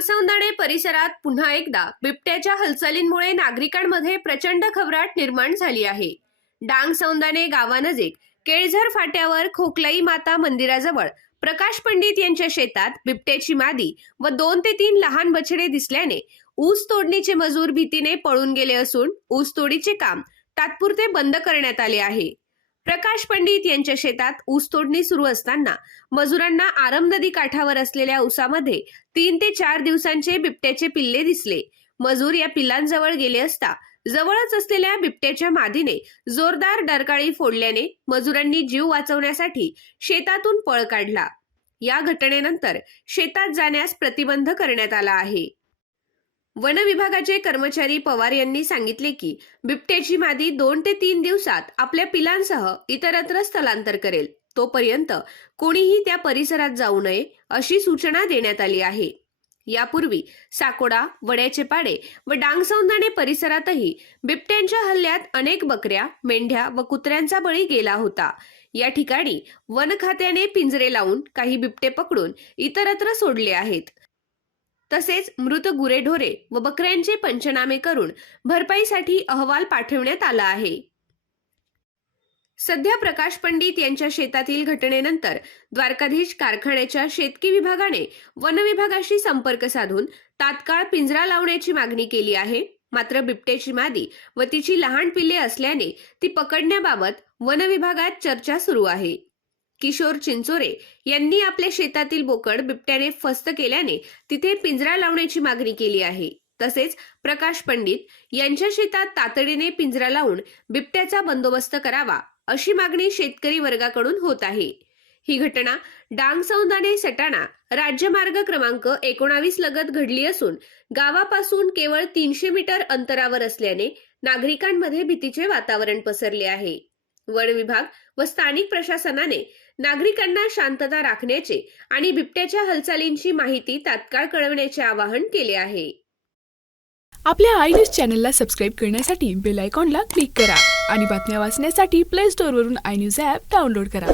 डांगसौंदाणे परिसरात पुन्हा एकदा बिबट्याच्या हालचालींमुळे नागरिकांमध्ये प्रचंड खबराट निर्माण झाली आहे. डांग डांगसौंदाणे गावानजीक केळझर फाट्यावर खोकलाई माता मंदिराजवळ प्रकाश पंडित यांच्या शेतात बिबट्याची मादी व दोन ते तीन लहान बछडे दिसल्याने ऊस तोडणीचे मजूर भीतीने पळून गेले असून ऊस तोडीचे काम तात्पुरते बंद करण्यात आले आहे. प्रकाश पंडित यांच्या शेतात ऊस तोडणी सुरू असताना मजुरांना आरम नदी काठावर असलेल्या ऊसामध्ये तीन ते चार दिवसांचे बिबट्याचे पिल्ले दिसले. मजूर या पिल्लांजवळ गेले असता जवळच असलेल्या बिबट्याच्या मादीने जोरदार डरकाळी फोडल्याने मजुरांनी जीव वाचवण्यासाठी शेतातून पळ काढला. या घटनेनंतर शेतात जाण्यास प्रतिबंध करण्यात आला आहे. वन विभागाचे कर्मचारी पवार यांनी सांगितले की बिबट्याची मादी दोन ते तीन दिवसात आपल्या पिलांसह इतरत्र स्थलांतर करेल. तोपर्यंत कोणीही त्या परिसरात जाऊ नये अशी सूचना देण्यात आली आहे. यापूर्वी साकोडा वड्याचे पाडे व डांगसौंदाणे परिसरातही बिबट्यांच्या हल्ल्यात अनेक बकऱ्या मेंढ्या व कुत्र्यांचा बळी गेला होता. या ठिकाणी वन खात्याने पिंजरे लावून काही बिबटे पकडून इतरत्र सोडले आहेत. तसेच मृत गुरेढोरे व बकऱ्यांचे पंचनामे करून भरपाईसाठी अहवाल पाठवण्यात आला आहे. सध्या प्रकाश पंडित यांच्या शेतातील घटनेनंतर द्वारकाधीश कारखान्याच्या शेतकी विभागाने वन विभागाशी संपर्क साधून तात्काळ पिंजरा लावण्याची मागणी केली आहे. मात्र बिबट्याची मादी व तिची लहान पिल्ले असल्याने ती पकडण्याबाबत वन विभागात चर्चा सुरू आहे. किशोर चिंचोरे यांनी आपल्या शेतातील बोकड बिबट्याने फस्त केल्याने तिथे पिंजरा लावण्याची मागणी केली आहे. तसेच प्रकाश पंडित यांच्या शेतात तातडीने पिंजरा लावून बिबट्याचा बंदोबस्त करावा अशी मागणी शेतकरी वर्गाकडून होत आहे. ही घटना डांग डांगसौंदाणे सटाणा राज्यमार्ग क्रमांक एकोणावीस लगत घडली असून गावापासून केवळ तीनशे मीटर अंतरावर असल्याने नागरिकांमध्ये भीतीचे वातावरण पसरले आहे. वन विभाग व स्थानिक प्रशासनाने नागरिकांना शांतता राखण्याचे आणि बिबट्याच्या हालचालींची माहिती तात्काळ कळवण्याचे आवाहन केले आहे. आपल्या आय न्यूज चॅनलला सबस्क्राईब करण्यासाठी बेल आयकॉनला क्लिक करा आणि बातम्या वाचण्यासाठी प्ले स्टोअरवरून आय न्यूज ॲप डाउनलोड करा.